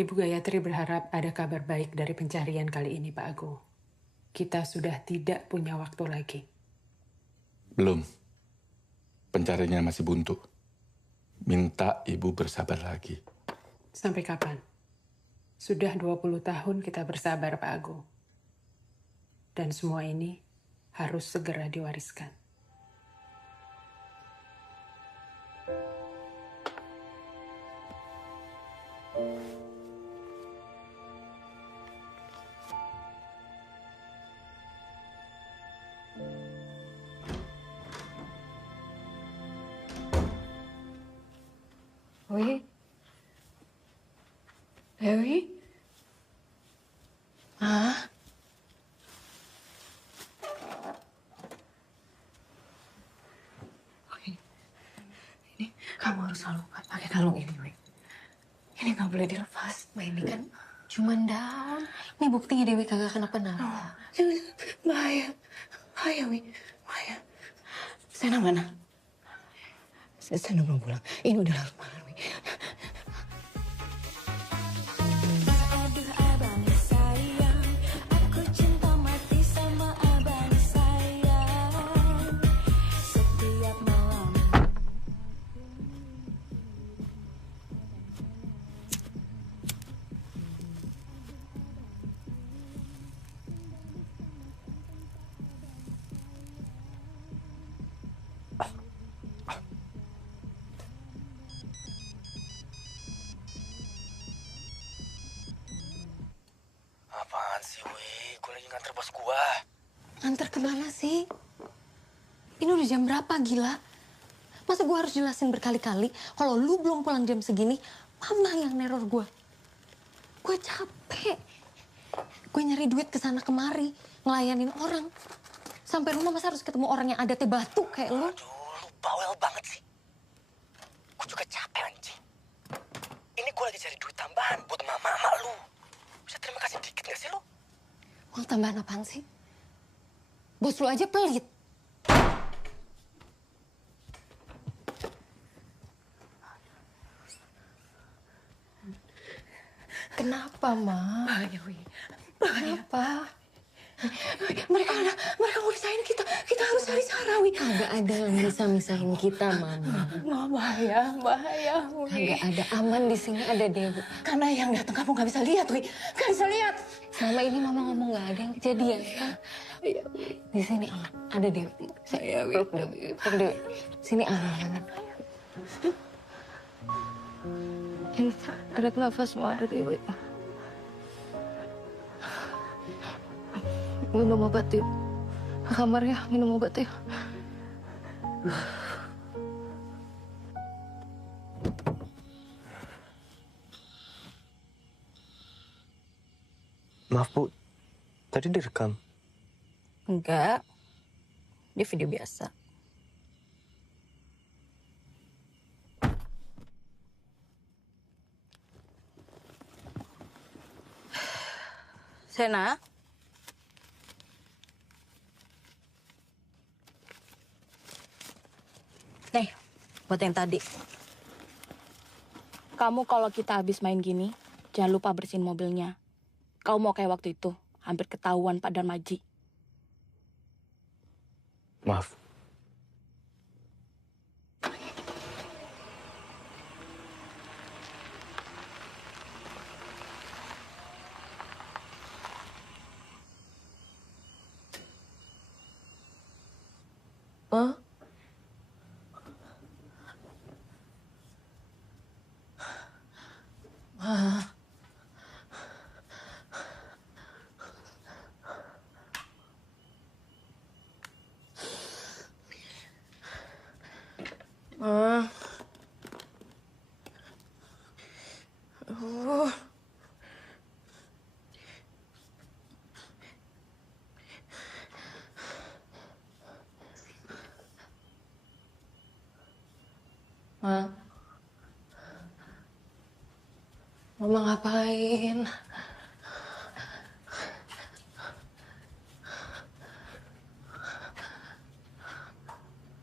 Ibu Gayatri berharap ada kabar baik dari pencarian kali ini, Pak Agung. Kita sudah tidak punya waktu lagi. Belum. Pencariannya masih buntu. Minta Ibu bersabar lagi. Sampai kapan? Sudah 20 tahun kita bersabar, Pak Agung. Dan semua ini harus segera diwariskan. Dewi? Dewi? Ah? Oke. Ini kamu harus selalu pakai kalung ini, Dewi. Ini nggak boleh dilepas. Mbak, ini kan cuma daun. Ini buktinya Dewi kagak kenapa-napa. Bahaya. Bahaya, Wi. Bahaya. Sena mana? Sena belum pulang. Ini udah larut malam, Wi. bos gua. Nganter kemana sih? Ini udah jam berapa, gila? Masa gue harus jelasin berkali-kali kalau lu belum pulang jam segini, mama yang neror gue. Gue capek. Gue nyari duit kesana kemari, ngelayanin orang. Sampai rumah masa harus ketemu orang yang adatnya batu kayak lu? Aduh, lu bawel banget sih. Gue juga capek anjing. Ini gue lagi cari duit tambahan buat mama lu. Bisa terima kasih dikit gak sih lu? Uang tambahan apaan sih? Bos lu aja pelit. Kenapa, Ma? Bahaya, Wi. Kenapa? Mereka mau pisahin kita. Kita harus cari cara, Wi. Kagak ada yang bisa misahin kita, Mama. Ma, bahaya, Wi. Kagak ada, aman di sini ada Dewi. Karena yang datang kamu nggak bisa lihat, Wi. Nggak bisa lihat. Selama ini Mama ngomong nggak ada yang kejadian. Iya, Di sini aman, ada Dewi. Saya, Wi. Peluk Dewi. Sini aman. Ini tarik nafas, Ma, ada Dewi. Minum obat yuk. Ke kamar ya, minum obat yuk. Maaf, Bu. Tadi direkam. Enggak. Ini video biasa. Sena? Nih, buat yang tadi. Kamu kalau kita habis main gini, jangan lupa bersihin mobilnya. Kau mau kayak waktu itu, hampir ketahuan Pak Darmaji. Maaf. Hah? Mama ngapain?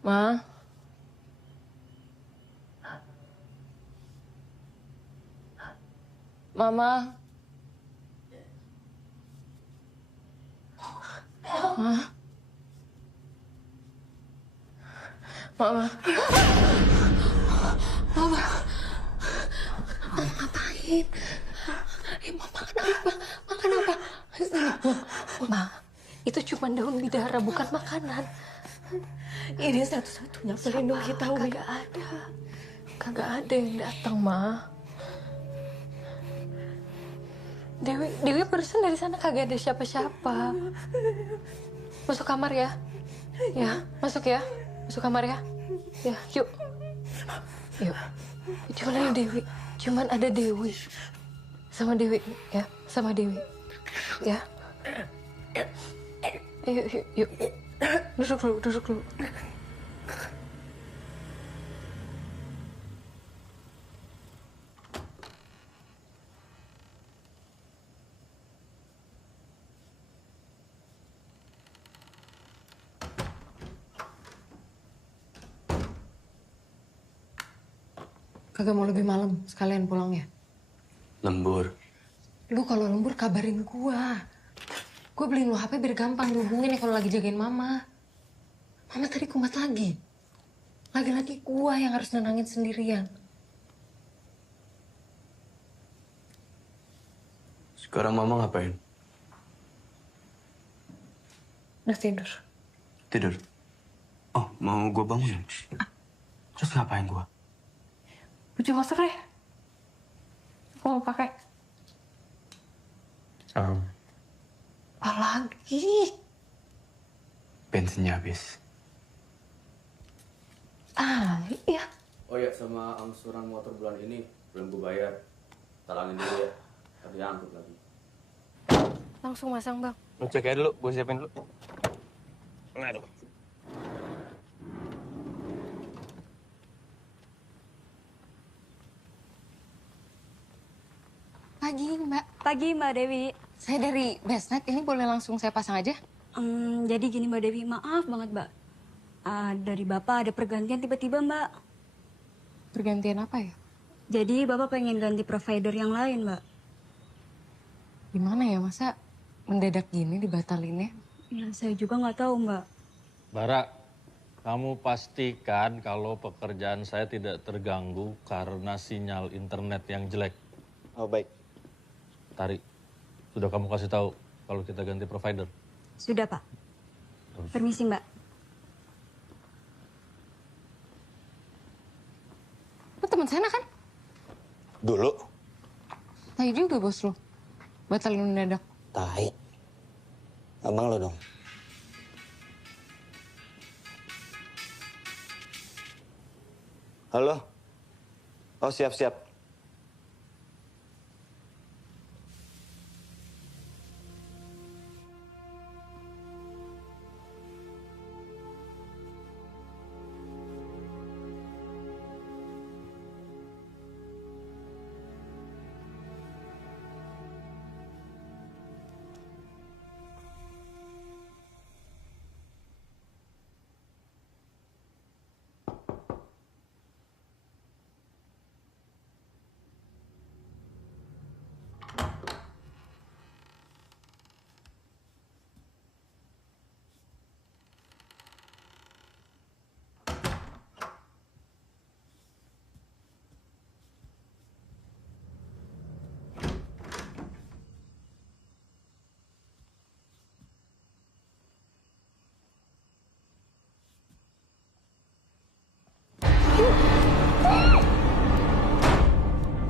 Ma? Mama? Ma? Mama? Mama? Ngapain? Mama kenapa? Makan apa? Ma, itu cuma daun bidara, bukan makanan. Ini satu-satunya pelindung kita, Wi. Kagak ada. Kagak ada yang datang, Ma. Dewi barusan dari sana kagak ada siapa-siapa. Masuk kamar ya. Ya, masuk ya. Masuk kamar ya. Ya, yuk. Yuk. Cuman ada Dewi. Cuman ada Dewi. Sama Dewi, ya. Sama Dewi. Ya. Yuk. Duduk dulu. Kagak mau lebih malam, sekalian pulang ya? Lembur. Lu kalau lembur kabarin gua. Gua beliin lu HP biar gampang dihubungin ya kalau lagi jagain mama. Mama tadi kumat lagi. Lagi-lagi gua yang harus nenangin sendirian. Sekarang Mama ngapain? Udah tidur. Tidur. Oh, mau gue bangunin? Terus ngapain gue? Baju masak deh. Aku mau pakai. Alah, lagi? Bensinnya habis. Iya. Oh ya, sama angsuran motor bulan ini belum gue bayar. Talangin dulu ya, tadi angkut lagi. Langsung masang, Bang. Lu cek aja dulu, gue siapin dulu. Aduh. Pagi, Mbak. Pagi Mbak Dewi. Saya dari Bestnet, ini boleh langsung saya pasang aja? Jadi gini Mbak Dewi, maaf banget Mbak. Dari Bapak ada pergantian tiba-tiba Mbak. Pergantian apa ya? Jadi Bapak pengen ganti provider yang lain Mbak. Gimana ya, masa mendadak gini dibatalinnya? Ya saya juga nggak tahu Mbak. Bara, kamu pastikan kalau pekerjaan saya tidak terganggu karena sinyal internet yang jelek. Oh baik. Tari, sudah kamu kasih tahu kalau kita ganti provider? Sudah Pak. Permisi Mbak. Lu teman sana kan? Dulu? Tai juga bos lu. Batalin mendadak. Tai. Abang lo dong. Halo? Oh siap-siap.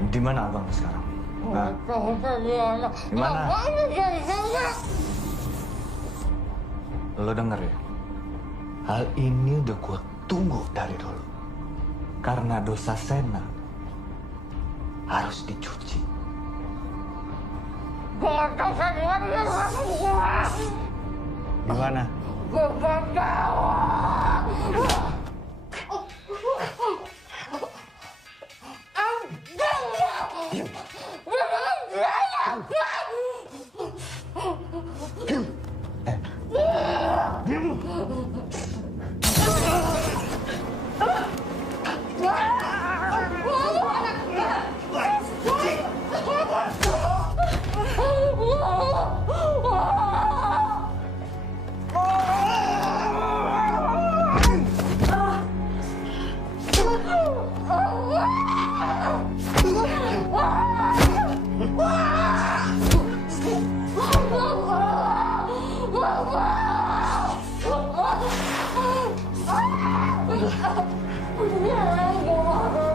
Di mana abang sekarang? Di mana? Lo denger ya? Hal ini udah gue tunggu dari dulu. Karena dosa Sena harus dicuci. Di mana?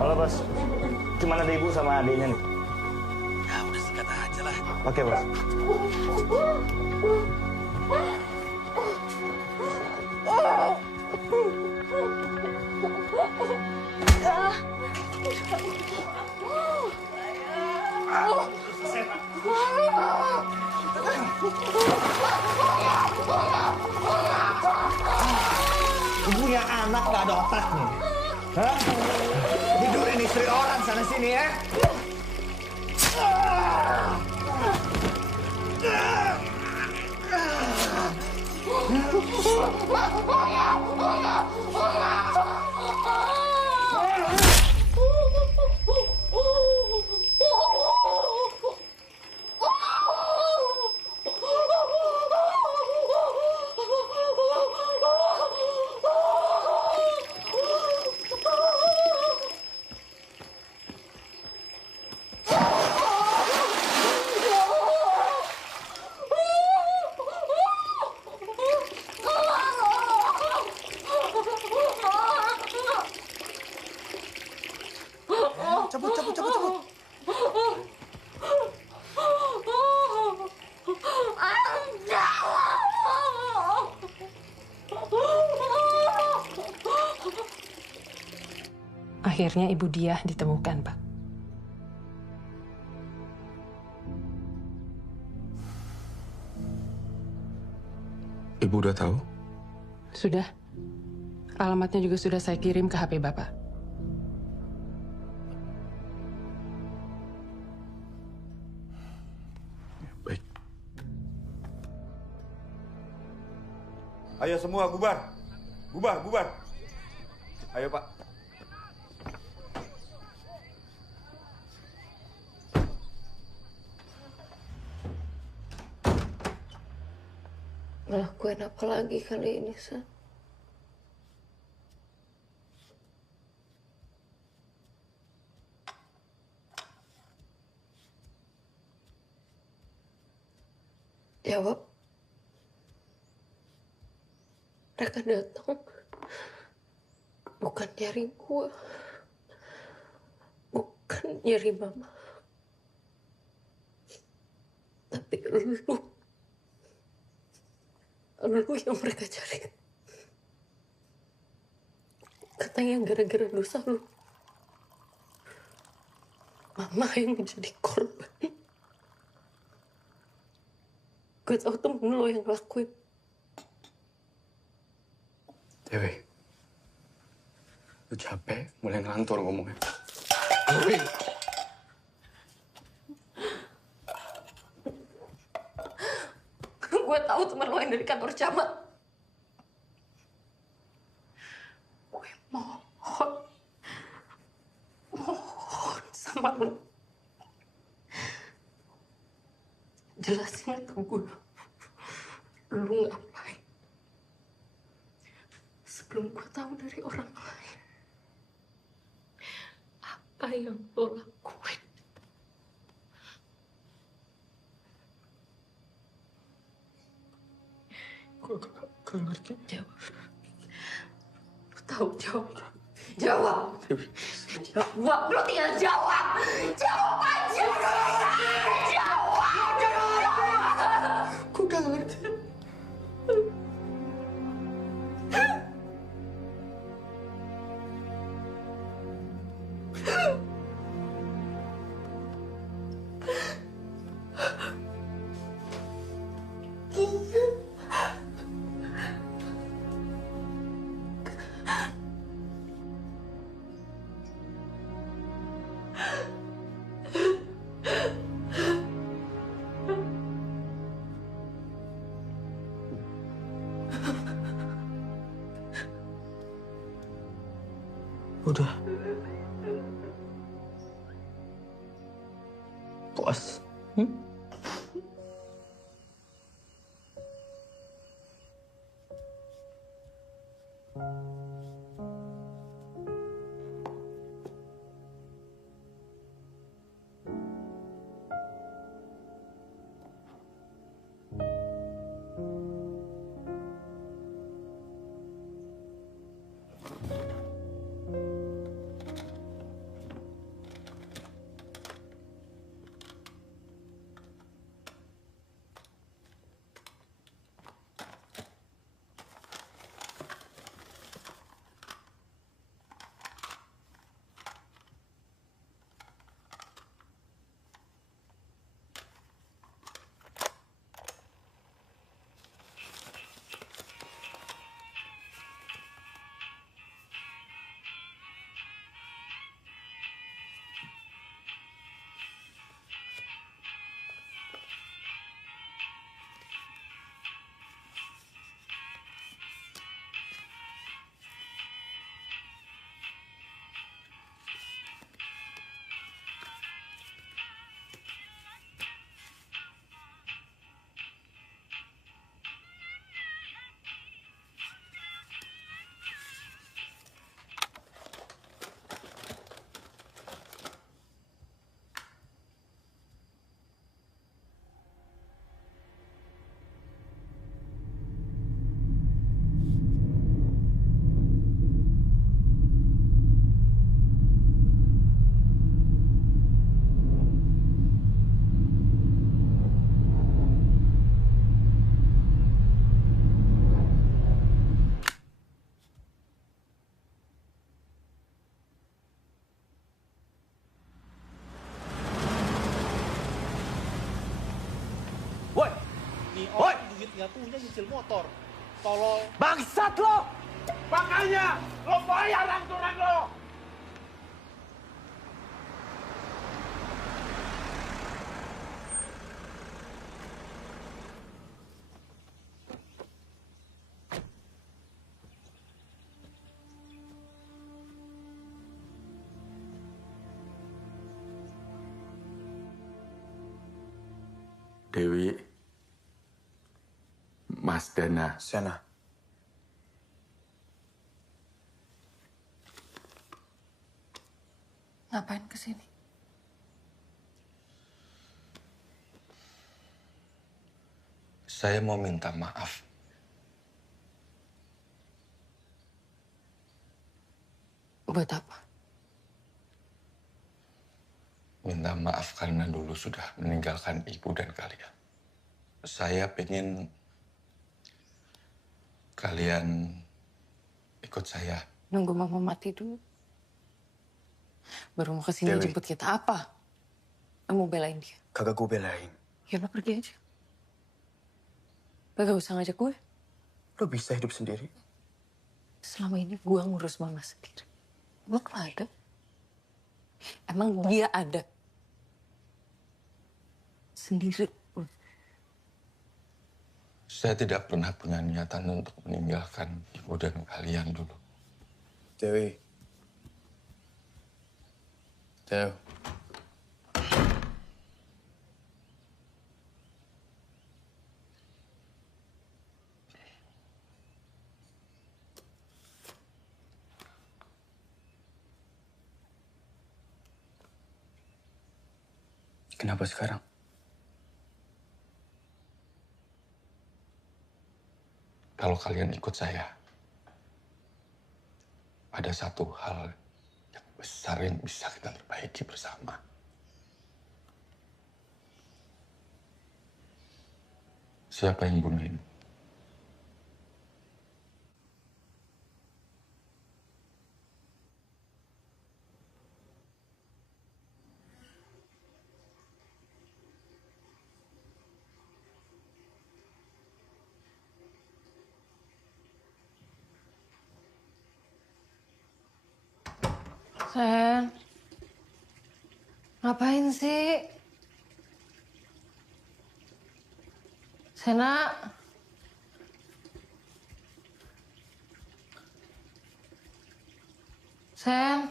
Halo bos, gimana ada ibu sama adiknya nih? Ya udah sikat aja lah. Oke bos. Punya anak gak ada otaknya. Hah? Tidurin istri orang sana sini ya. Akhirnya Ibu Diah ditemukan, Pak. Ibu udah tahu? Sudah. Alamatnya juga sudah saya kirim ke HP Bapak. Baik. Ayo semua bubar. Bubar, bubar. Ayo, Pak. Ngelakuin apa lagi kali ini, San? Jawab. Mereka datang bukan nyari gua, bukan nyari mama, tapi lu yang mereka cari. Katanya gara-gara dosa lu, mama yang menjadi korban. Gue tahu temen lo yang ngelakuin. Dewi, lu capek mulai ngelantur ngomongnya. Dewi. Gue tahu temen lo yang dari kantor camat. Gue mohon sama lo. Jelasin ke gue, lu ngapain? Sebelum gue tahu dari orang lain, apa yang lo lakuin? Gue gak ngerti. Jawab. Lo tahu jawab. Jawab. Jawab. Lo tinggal jawab. Jawab aja. Jawab. Gue gak ngerti. Udah. Puas. duitnya tuh nyicil motor. Tolong. Bangsat lo! Makanya lo bayar angsuran lo. Dewi, Mas Dana. Sana. Ngapain kesini? Saya mau minta maaf. Buat apa? Minta maaf karena dulu sudah meninggalkan ibu dan kalian. Saya pengen kalian ikut saya. Nunggu mama mati dulu. Baru mau kesini Dewi. jemput kita apa? Kamu belain dia? Kagak gue belain. Ya lo pergi aja. Gak usah ngajak gue. Lo bisa hidup sendiri. Selama ini gue ngurus mama sendiri. Lo gak ada. Emang dia ada. Sendiri. Saya tidak pernah punya niatan untuk meninggalkan ibu dan kalian dulu. Dewi. Dewi. Kenapa sekarang? Kalau kalian ikut saya, ada satu hal yang besar yang bisa kita perbaiki bersama. Siapa yang bunuh ibu? Sen, ngapain sih? Sena, Sen,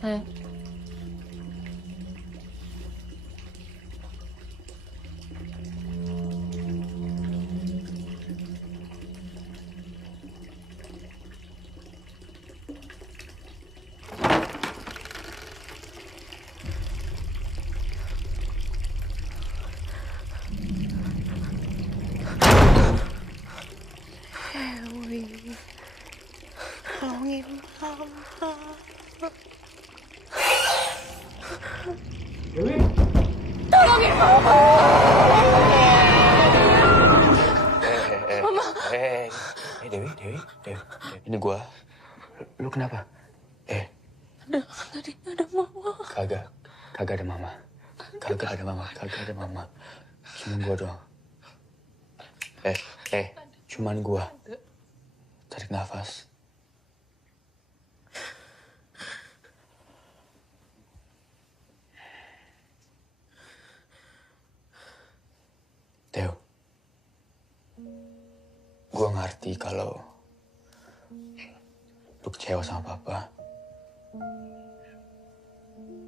Sen. Dewi, tolongin mama. Dewi. Tolongin mama. Mama. Dewi. Ini gua. Lu kenapa? Tadi ada mama. Kagak ada mama. Kagak ada mama. Cuman gua doang. Cuman gua. Tarik nafas. Teo, gue ngerti kalau lu kecewa sama papa.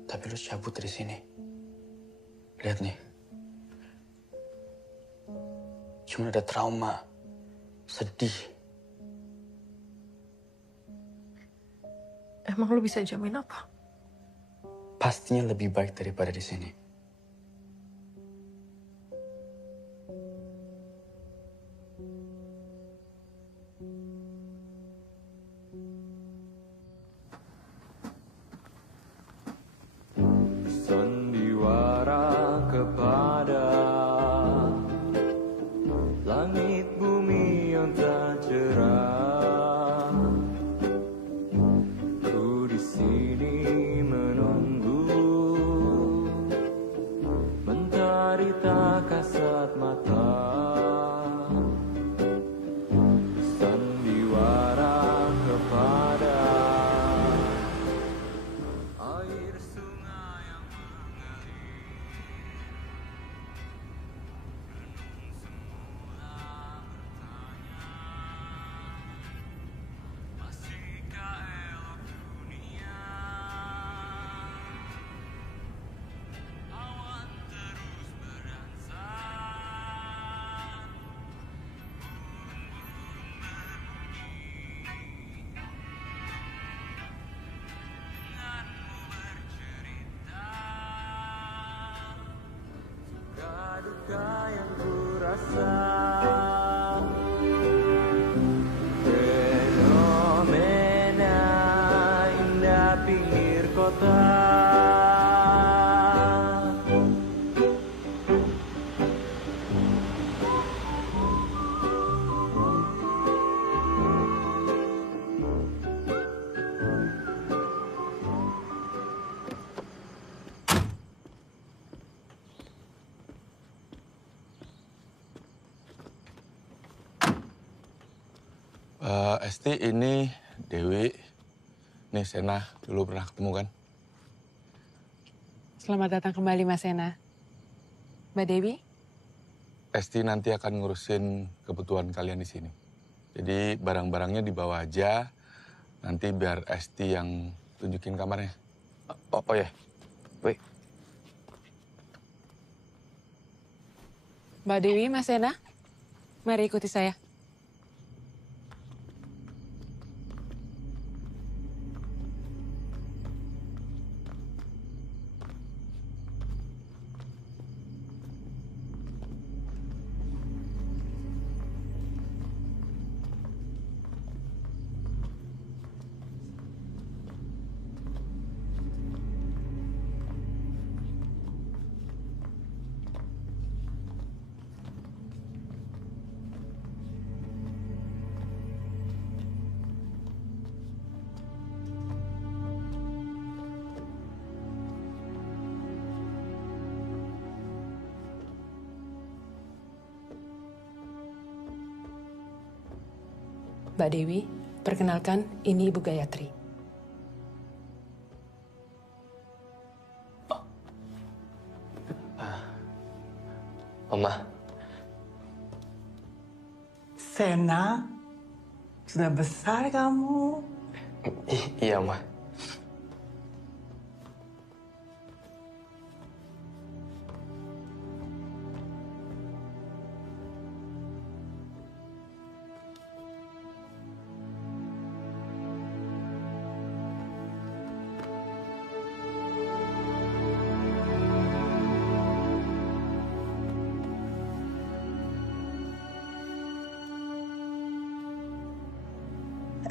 Tapi lu cabut dari sini. Lihat nih. Cuma ada trauma, sedih. Emang lu bisa jamin apa? Pastinya lebih baik daripada di sini. cerah. Ku di sini menunggu, mentari tak kasat mata. Sandiwara kepada air sungai yang mengalir. Renung semula bertanya, masihkah elok dunia? Awan terus berdansa, burung-burung berbunyi, denganmu bercerita. Suka duka yang ku rasa, fenomena indah pinggir kota. Esti, ini Dewi. Nih, Sena. Dulu pernah ketemu kan? Selamat datang kembali, Mas Sena. Mbak Dewi? Esti nanti akan ngurusin kebutuhan kalian di sini. Jadi barang-barangnya dibawa aja. Nanti biar Esti yang tunjukin kamarnya. Oh ya, wait. Mbak Dewi, Mas Sena, mari ikuti saya. Mbak Dewi, perkenalkan ini Ibu Gayatri. Oma. Sena, sudah besar kamu. Iya, Oma.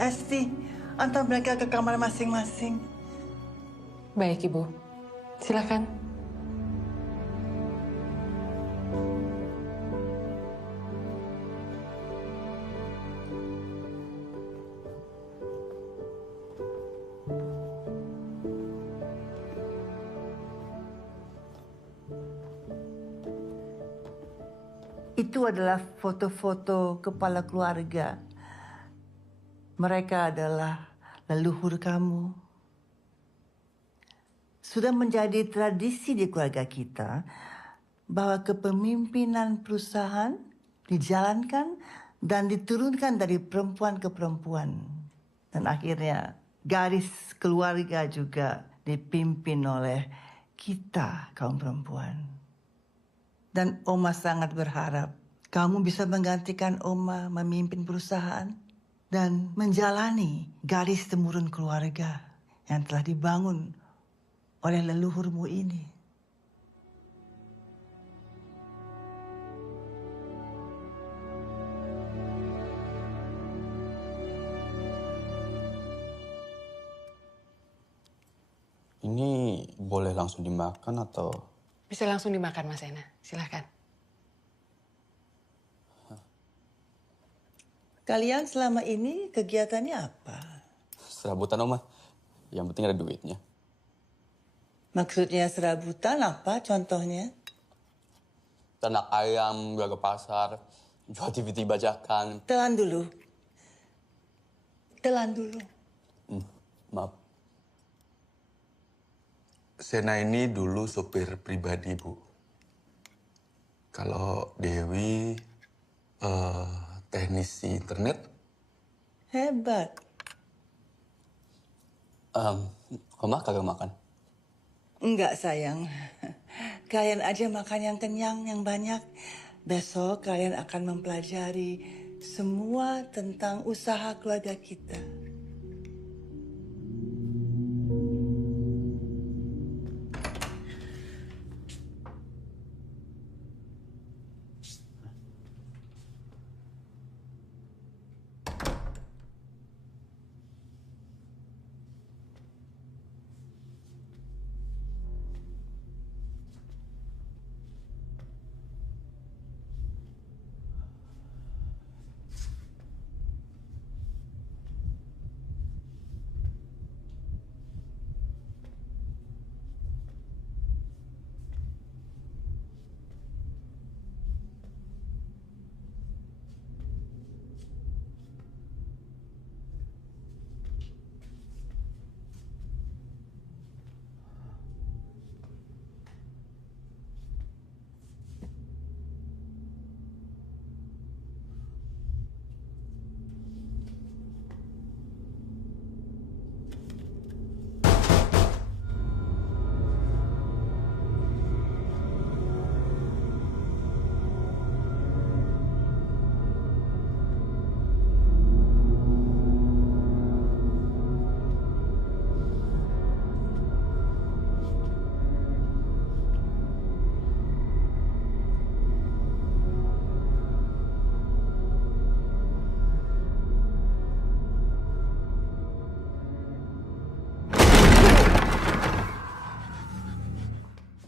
Esti, antar mereka ke kamar masing-masing. Baik, Ibu. Silakan. Itu adalah foto-foto kepala keluarga. Mereka adalah leluhur kamu. Sudah menjadi tradisi di keluarga kita bahwa kepemimpinan perusahaan dijalankan dan diturunkan dari perempuan ke perempuan. Dan akhirnya garis keluarga juga dipimpin oleh kita, kaum perempuan. Dan Oma sangat berharap kamu bisa menggantikan Oma memimpin perusahaan dan menjalani garis temurun keluarga yang telah dibangun oleh leluhurmu ini. Ini boleh langsung dimakan atau? Bisa langsung dimakan, Mas Sena. Silakan. Kalian selama ini kegiatannya apa? Serabutan, Oma. Yang penting ada duitnya. Maksudnya serabutan apa contohnya? Ternak ayam, jaga pasar, jual DVD bajakan. Telan dulu. Telan dulu. Maaf. Sena ini dulu sopir pribadi, Bu. Kalau Dewi teknisi internet. Hebat. Oma kagak makan? Enggak, sayang. Kalian aja makan yang kenyang, yang banyak. Besok kalian akan mempelajari semua tentang usaha keluarga kita.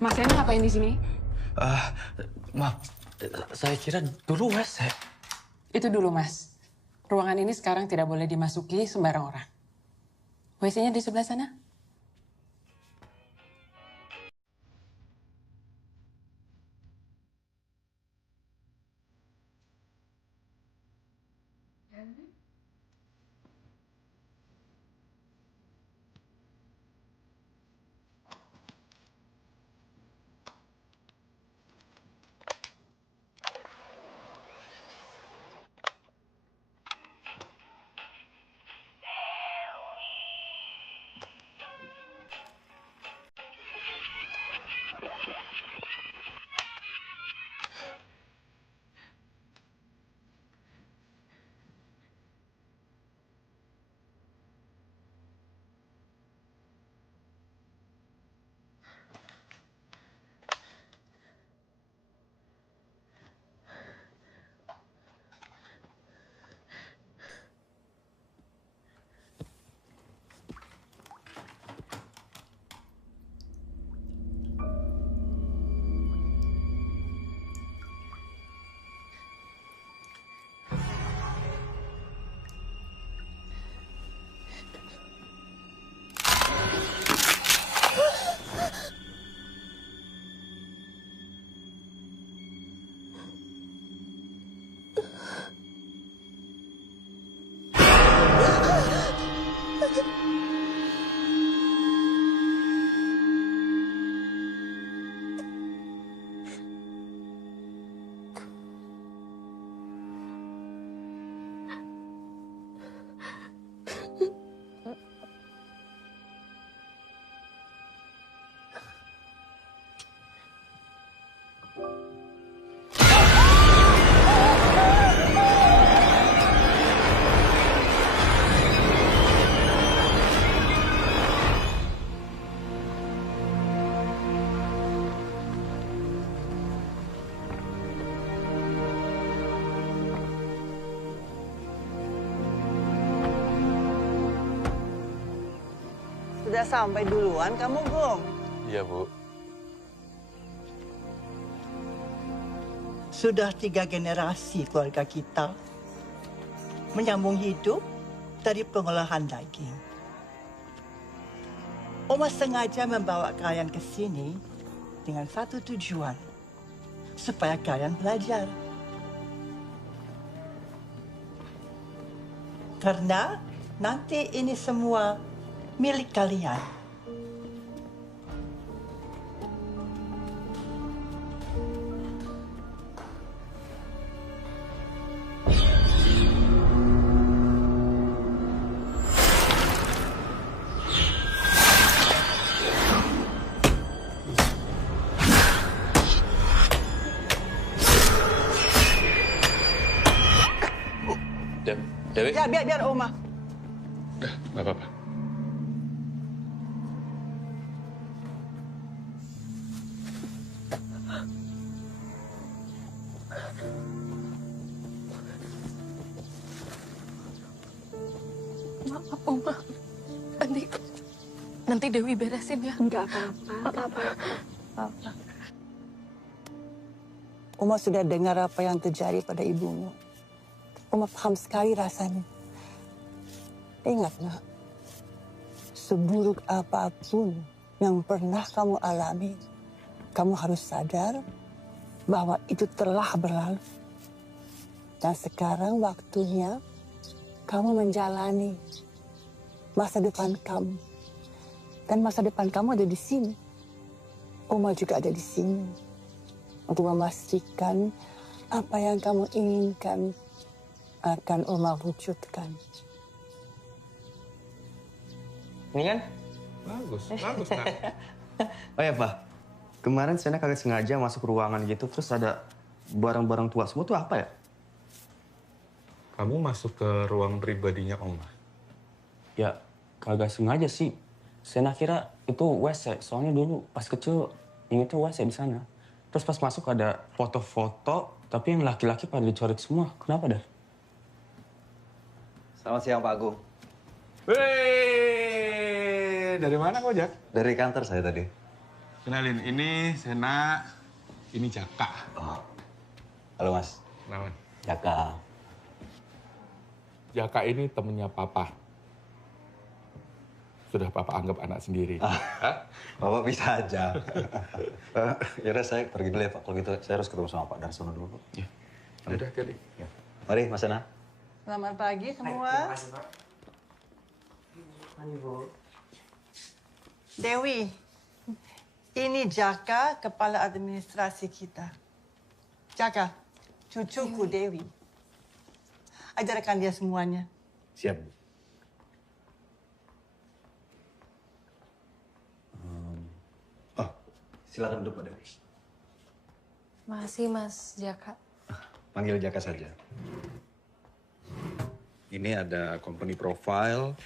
Mas Sena ngapain di sini? Maaf, saya kira dulu WC. Itu dulu, Mas. Ruangan ini sekarang tidak boleh dimasuki sembarang orang. WC-nya di sebelah sana. Sudah sampai duluan kamu, Gong? Iya, Bu. Sudah 3 generasi keluarga kita menyambung hidup dari pengolahan daging. Oma sengaja membawa kalian ke sini dengan satu tujuan, supaya kalian belajar. Karena nanti ini semua milik kalian. Dewi? Ya, biar Oma. Udah, nggak apa-apa. Maaf, Oma. Nanti Dewi beresin ya. Enggak apa-apa. Oma sudah dengar apa yang terjadi pada ibumu. Oma paham sekali rasanya. Ingat, nak, seburuk apapun yang pernah kamu alami, kamu harus sadar bahwa itu telah berlalu. Dan sekarang waktunya kamu menjalani masa depan kamu. Dan masa depan kamu ada di sini. Oma juga ada di sini untuk memastikan apa yang kamu inginkan akan Oma wujudkan. Ini kan? Bagus, Nak. Oh ya, Pak. Kemarin Sena kagak sengaja masuk ruangan gitu, terus ada barang-barang tua semua tuh apa ya? Kamu masuk ke ruang pribadinya Oma. Ya, kagak sengaja sih. Sena kira itu WC, soalnya dulu pas kecil ingetnya WC di sana. Terus pas masuk ada foto-foto, tapi yang laki-laki pada dicoret semua. Kenapa, Dar? Selamat siang, Pak Agung. Wih, dari mana kau, Jak? Dari kantor saya tadi. Kenalin, ini Sena, ini Jaka. Oh. Halo, Mas. Kenapa? Jaka. Jaka ini temennya Papa. Sudah Papa anggap anak sendiri. Bapak bisa aja. Yaudah, saya pergi dulu ya, Pak. Kalau gitu, saya harus ketemu sama Pak Darsono dulu, Pak. Ya. Udah, jadi. Ya. Mari, Mas Sena. Selamat pagi semua. Terima kasih, Pak. Ini, Bu. Dewi, ini Jaka, kepala administrasi kita. Jaka, cucuku Dewi. Ajarkan dia semuanya. Siap, Bu. Oh, silakan duduk, Pak Dewi. Makasih, Mas Jaka. Panggil Jaka saja. Ini ada company profile,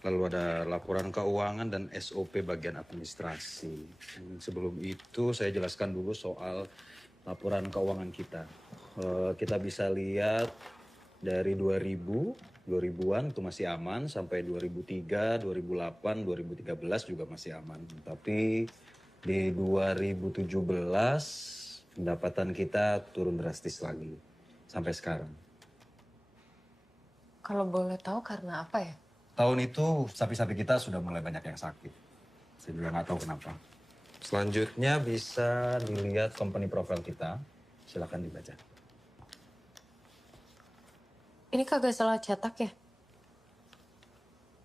lalu ada laporan keuangan dan SOP bagian administrasi. Sebelum itu saya jelaskan dulu soal laporan keuangan kita. Kita bisa lihat dari 2000-an itu masih aman, sampai 2003, 2008, 2013 juga masih aman. Tapi di 2017 pendapatan kita turun drastis lagi sampai sekarang. Kalau boleh tahu karena apa ya? Tahun itu sapi-sapi kita sudah mulai banyak yang sakit. Saya juga nggak tahu kenapa. Selanjutnya bisa dilihat company profile kita. Silakan dibaca. Ini kagak salah cetak ya?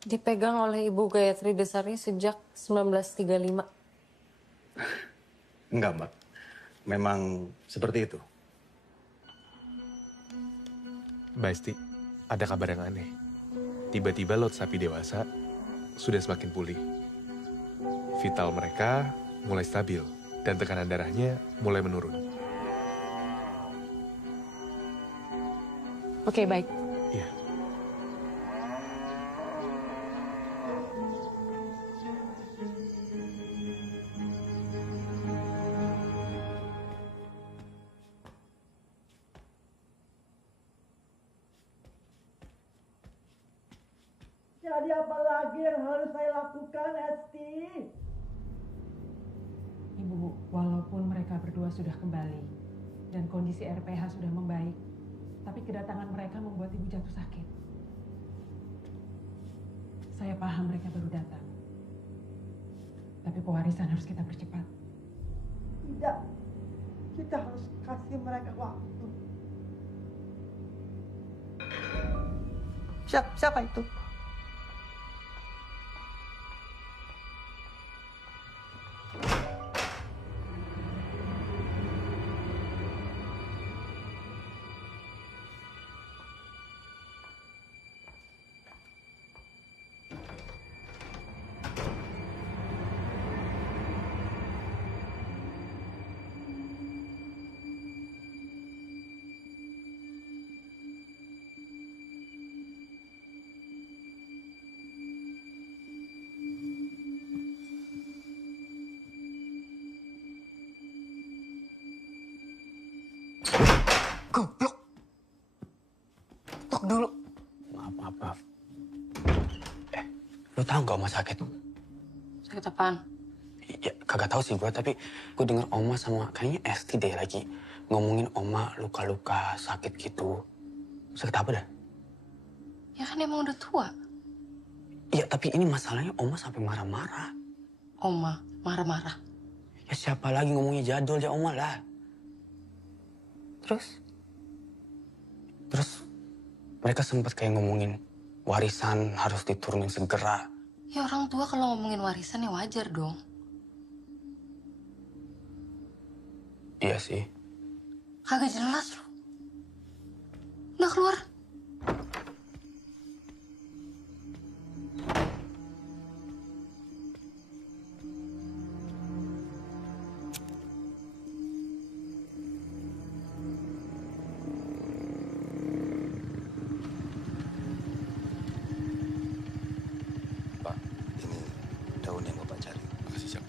Dipegang oleh Ibu Gayatri Desari sejak 1935. Enggak, Mbak. Memang seperti itu. Mbak Esti, ada kabar yang aneh. Tiba-tiba lot sapi dewasa sudah semakin pulih. Vital mereka mulai stabil dan tekanan darahnya mulai menurun. Oke, baik. Iya. Jadi apa lagi yang harus saya lakukan, Esti? Ibu, walaupun mereka berdua sudah kembali dan kondisi RPH sudah membaik, tapi kedatangan mereka membuat ibu jatuh sakit. Saya paham mereka baru datang. Tapi pewarisan harus kita percepat. Tidak. Kita harus kasih mereka waktu. Siapa itu? Goblok. Tok dulu. Maaf. Lo tau gak Oma sakit? Sakit apaan? Ya kagak tahu sih gue, tapi gue denger Oma sama kayaknya Esti deh lagi ngomongin Oma luka-luka sakit gitu. Sakit apa dah? Ya kan emang udah tua. Iya, tapi ini masalahnya Oma sampai marah-marah. Oma marah-marah. Ya siapa lagi ngomongnya jadul ya Oma lah. Terus mereka sempat kayak ngomongin warisan harus diturunin segera. ya orang tua kalau ngomongin warisan ya wajar dong. Iya sih. Kagak jelas loh. Udah keluar. Pak, ini daun yang Bapak cari. Makasih, Cak.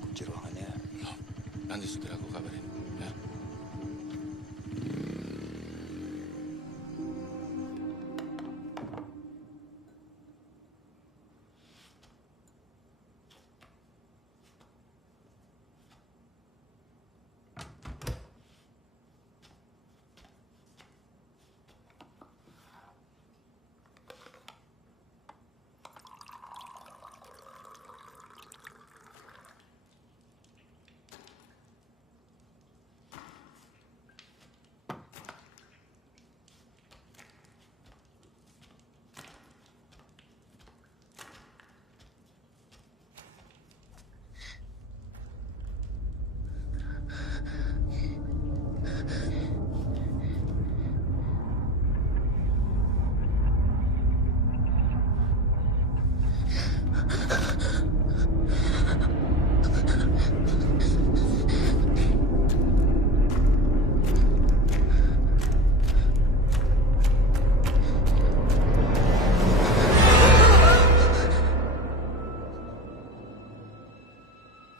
Kunci ruangannya. Nanti segera aku kabarin. Ya.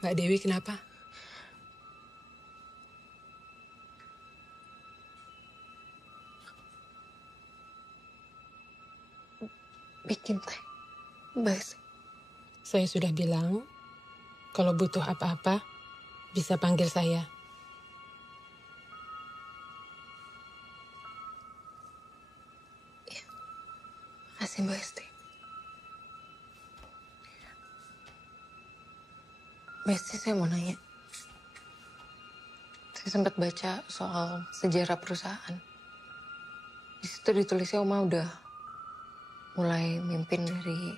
Mbak Dewi kenapa? Bikin teh. Bas. Saya sudah bilang, kalau butuh apa-apa, bisa panggil saya. Makasih Mbak Esti. Mbak Esti, saya mau nanya. Saya sempat baca soal sejarah perusahaan. Di situ ditulisnya Oma udah mulai mimpin dari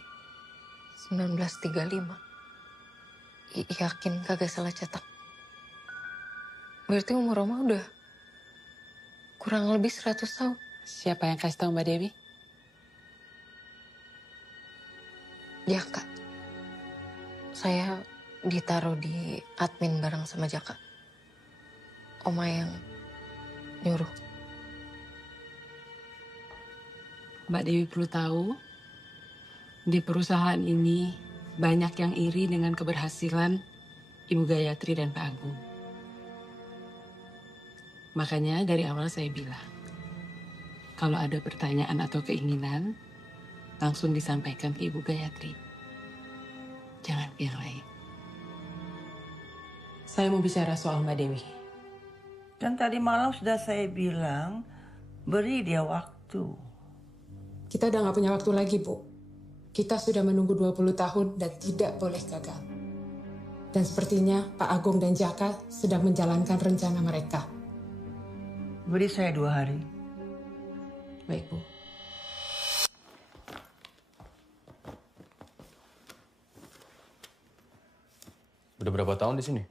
1935. Yakin kagak salah cetak. Berarti umur Oma udah kurang lebih 100 tahun. Siapa yang kasih tahu Mbak Dewi? Jaka. Saya ditaruh di admin bareng sama Jaka. Oma yang nyuruh. Mbak Dewi perlu tahu, di perusahaan ini banyak yang iri dengan keberhasilan Ibu Gayatri dan Pak Agung. Makanya dari awal saya bilang, kalau ada pertanyaan atau keinginan, langsung disampaikan ke Ibu Gayatri. Jangan ke yang lain. Saya mau bicara soal Mbak Dewi. Dan tadi malam sudah saya bilang, beri dia waktu. Kita udah nggak punya waktu lagi, Bu. Kita sudah menunggu 20 tahun dan tidak boleh gagal. Dan sepertinya Pak Agung dan Jaka sedang menjalankan rencana mereka. Beri saya 2 hari. Baik, Bu. Udah berapa tahun di sini?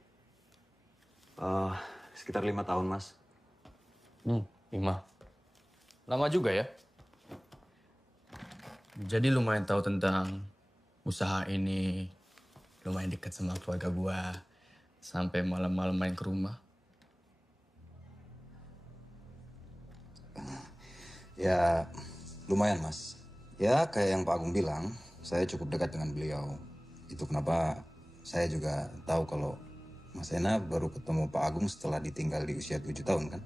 Sekitar 5 tahun, Mas. 5. Lama juga ya? Jadi lumayan tahu tentang usaha ini, lumayan dekat sama keluarga gua, sampai malam-malam main ke rumah. Ya, lumayan, Mas. Ya, kayak yang Pak Agung bilang, saya cukup dekat dengan beliau. Itu kenapa saya juga tahu kalau Mas Ena baru ketemu Pak Agung setelah ditinggal di usia 7 tahun, kan?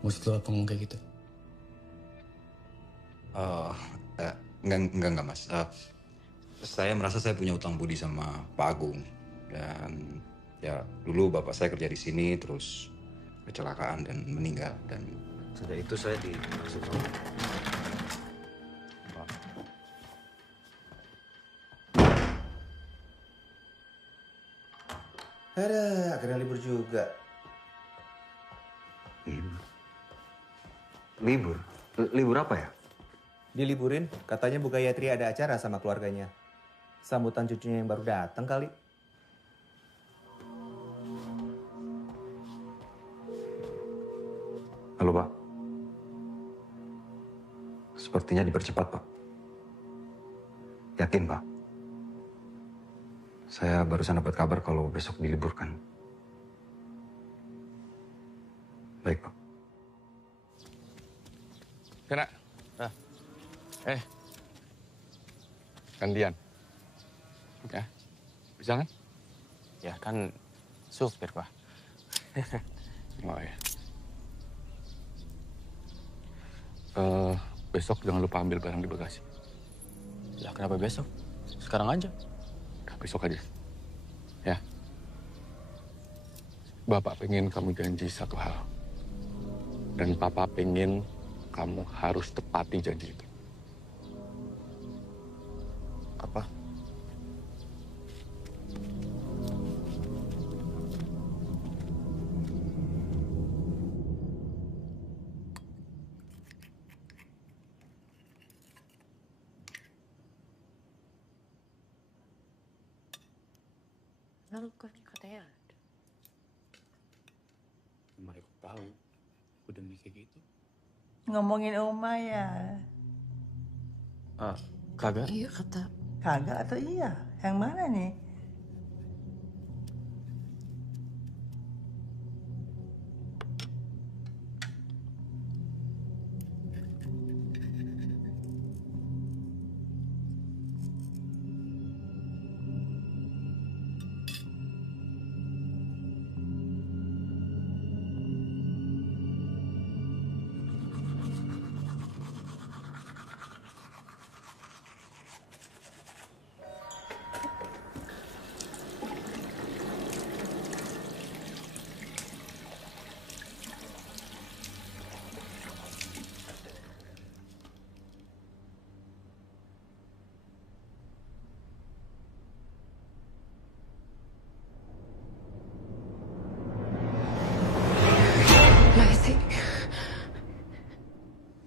Maksud lo apa ngomong kayak gitu? Enggak, Mas. Saya merasa saya punya utang budi sama Pak Agung. Dan ya, dulu bapak saya kerja di sini, terus kecelakaan dan meninggal. Dan sejak itu saya dimaksud sama Ada, akhirnya libur juga. Libur? Libur apa ya? Diliburin, katanya Bu Gayatri ada acara sama keluarganya. Sambutan cucunya yang baru datang kali. Halo, Pak. Sepertinya dipercepat, Pak. Yakin, Pak? Saya barusan dapat kabar kalau besok diliburkan. Baik, Pak. Kena. Gantian. Ya, bisa kan? Ya kan supir, Pak. Oh ya. Besok jangan lupa ambil barang di bagasi. Ya kenapa besok? Sekarang aja. Besok aja. Ya. Bapak pengen kamu janji satu hal. Dan Papa pengen kamu harus tepati janji itu. Apa? Lalu katanya ada. Mereka tahu. Udah mikir gitu. Ngomongin Oma ya. Kagak. Iya kata. Kagak atau iya? Yang mana nih?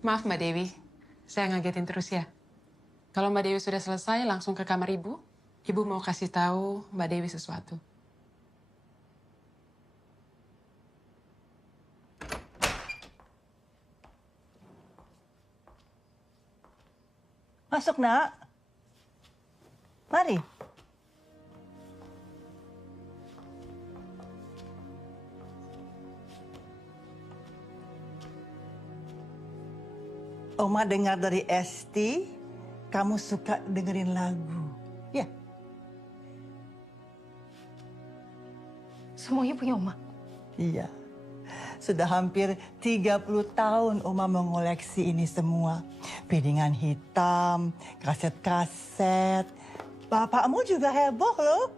Maaf Mbak Dewi, saya ngagetin terus ya. Kalau Mbak Dewi sudah selesai, langsung ke kamar Ibu. Ibu mau kasih tahu Mbak Dewi sesuatu. Masuk, Nak. Mari. Oma dengar dari Esti, kamu suka dengerin lagu. Ya. Semuanya punya Oma? Iya. Sudah hampir 30 tahun Oma mengoleksi ini semua. Piringan hitam, kaset-kaset. Bapakmu juga heboh loh.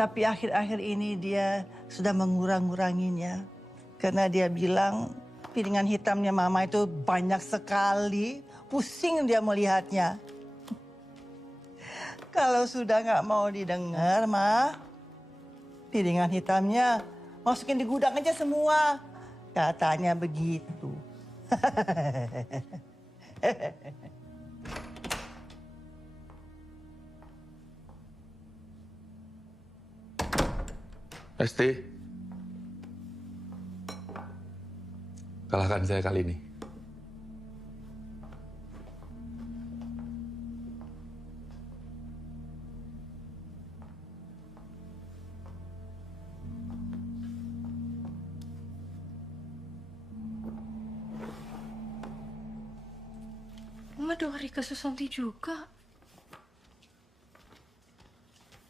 Tapi akhir-akhir ini dia sudah mengurang-nguranginya. Karena dia bilang piringan hitamnya Mama itu banyak sekali. Pusing dia melihatnya. Kalau sudah nggak mau didengar, Ma, piringan hitamnya masukin di gudang aja semua. Katanya begitu. Esti, kalahkan saya kali ini. Mama doa Rika Susanti juga.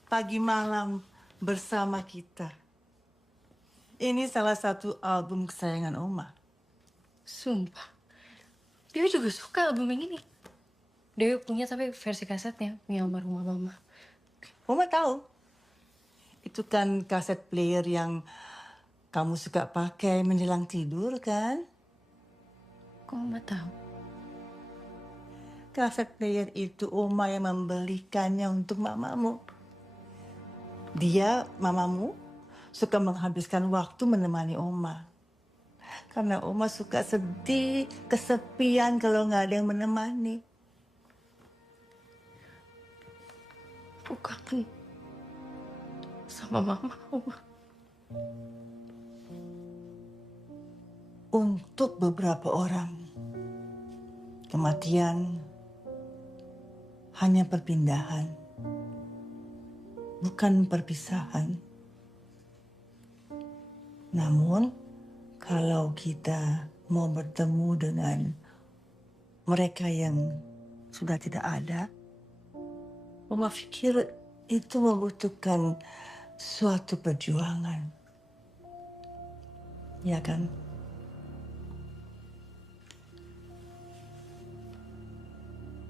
Pagi malam bersama kita. Ini salah satu album kesayangan Oma. Sumpah. Dewi juga suka album yang ini. Dewi punya tapi versi kasetnya, punya almarhumah Mama. Oma tahu. Itu kan kaset player yang kamu suka pakai menjelang tidur, kan? Kok Oma tahu? Kaset player itu Oma yang membelikannya untuk mamamu. Dia, mamamu, suka menghabiskan waktu menemani Oma. Karena Oma suka sedih, kesepian kalau nggak ada yang menemani. Aku kangen sama Mama, Oma. Untuk beberapa orang, kematian hanya perpindahan, bukan perpisahan. Namun, kalau kita mau bertemu dengan mereka yang sudah tidak ada, Oma pikir itu membutuhkan suatu perjuangan. Ya kan?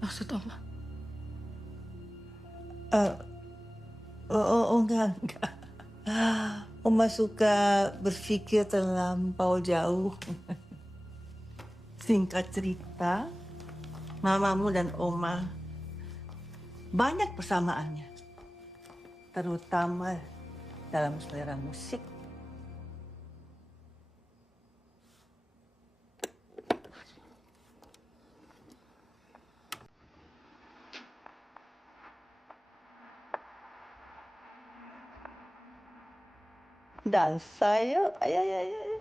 Maksud Oma? Enggak. Oma suka berpikir terlampau jauh. Singkat cerita, mamamu dan Oma banyak persamaannya. Terutama dalam selera musik. Dansa yuk, ayo.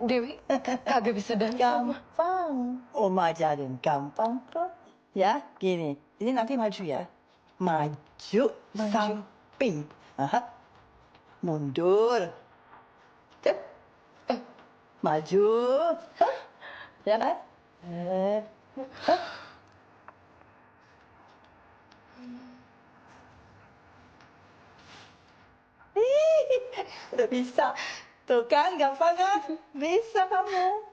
Dewi, kagak bisa dansa. Gampang. Oma ajarin, gampang kok. Ya, gini. Ini nanti maju ya. Maju. Samping. Aha. Mundur. Cep. Maju. Hah. Ya kan? Hah. Udah bisa. Tuh kan, gampang kan? Bisa kamu.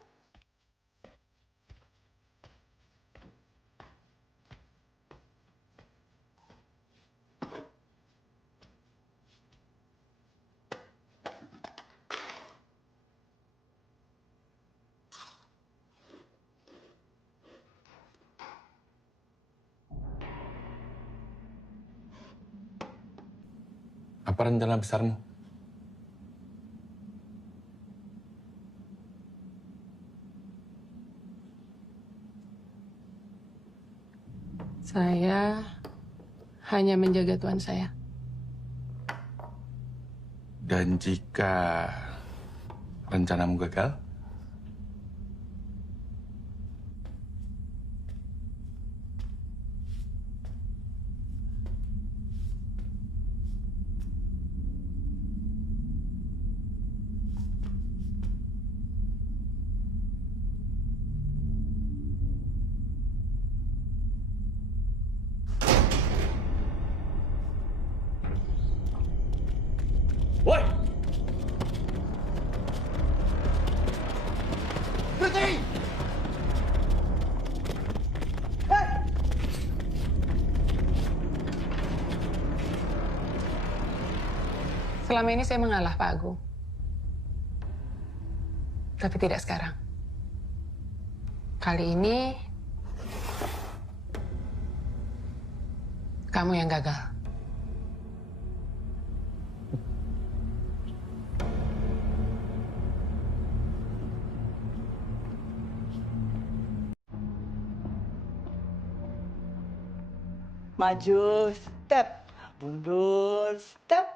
Apa rencana besarmu? Saya hanya menjaga Tuhan saya. Dan jika rencanamu gagal? Woi! Berhenti! selama ini saya mengalah, Pak Agung. Tapi tidak sekarang. Kali ini, kamu yang gagal. Maju, step. Mundur, step.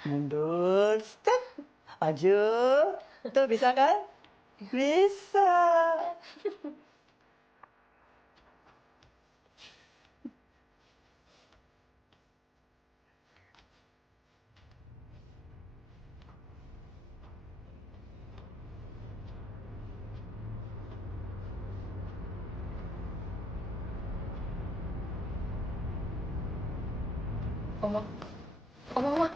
Mundur, step. Maju. Tuh, bisa kan? Bisa. Oma. Oma.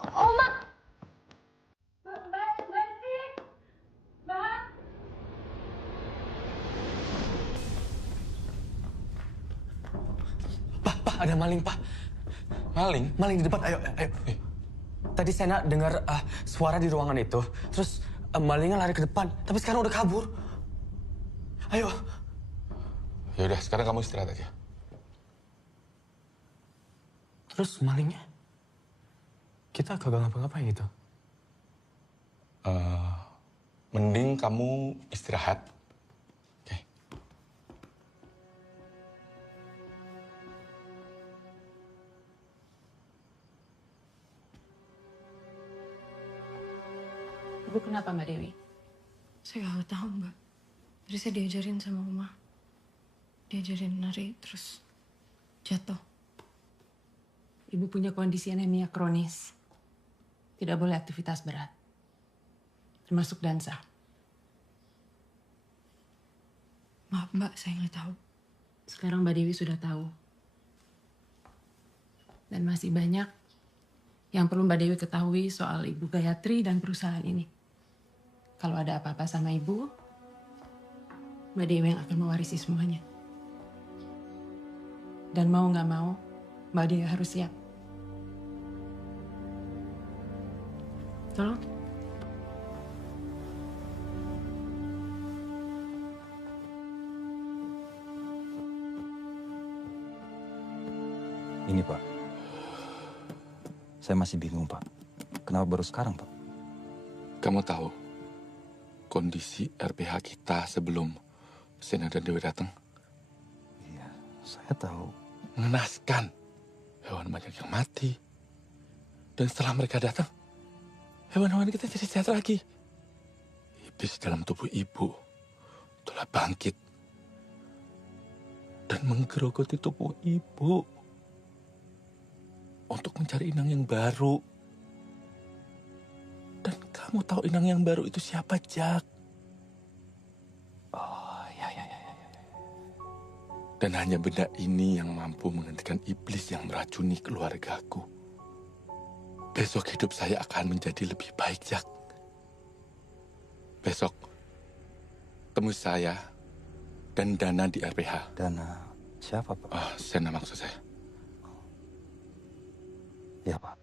Oma. Pak, ada maling, Pak. Maling? Maling di depan, ayo. Tadi Sena dengar suara di ruangan itu, terus malingnya lari ke depan, tapi sekarang udah kabur. Ayo. Ya udah, sekarang kamu istirahat aja. Terus malingnya? Kita kagak ngapa-ngapain gitu. Mending kamu istirahat. Ibu kenapa, Mbak Dewi? Saya nggak tahu, Mbak. Tadi saya diajarin sama Oma. Diajarin nari, terus jatuh. Ibu punya kondisi anemia kronis. Tidak boleh aktivitas berat. Termasuk dansa. Maaf, Mbak, saya nggak tahu. Sekarang Mbak Dewi sudah tahu. Dan masih banyak yang perlu Mbak Dewi ketahui soal Ibu Gayatri dan perusahaan ini. Kalau ada apa-apa sama Ibu, Mbak Dewi yang akan mewarisi semuanya. Dan mau nggak mau, Mbak Dewi harus siap. Tolong. Ini, Pak. Saya masih bingung, Pak. Kenapa baru sekarang, Pak? Kamu tahu kondisi RPH kita sebelum Sena dan Dewi datang? Iya, saya tahu. Mengenaskan. Hewan banyak yang mati. Dan setelah mereka datang, hewan-hewan kita jadi sehat lagi. Iblis dalam tubuh ibu telah bangkit dan menggerogoti tubuh ibu untuk mencari inang yang baru. Dan kamu tahu inang yang baru itu siapa, Jack? Oh, ya. Dan hanya benda ini yang mampu menghentikan iblis yang meracuni keluargaku. Besok hidup saya akan menjadi lebih baik, Jack. Besok, temui saya dan Dana di RPH. Dana siapa, Pak? Sena maksud saya. Ya, Pak.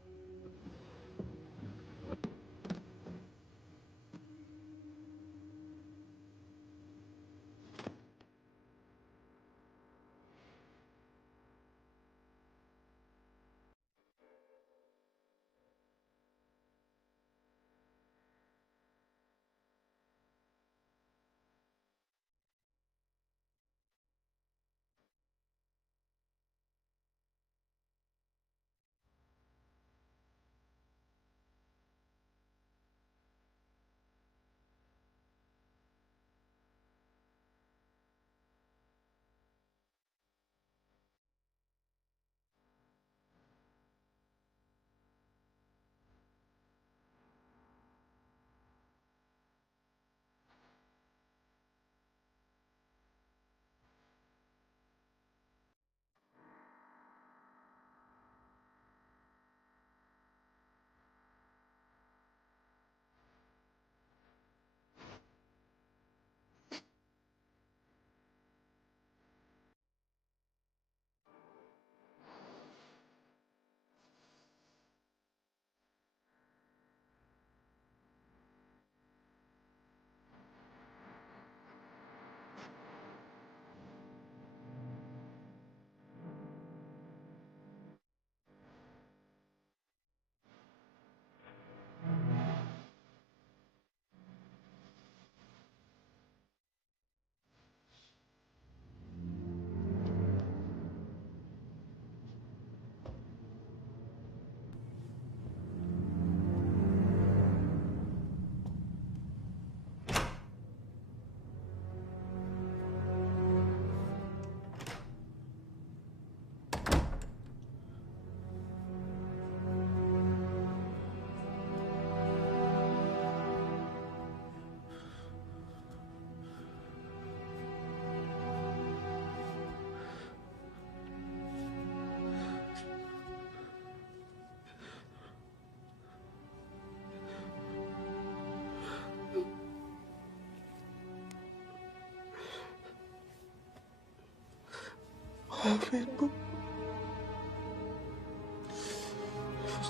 maafin, Bu.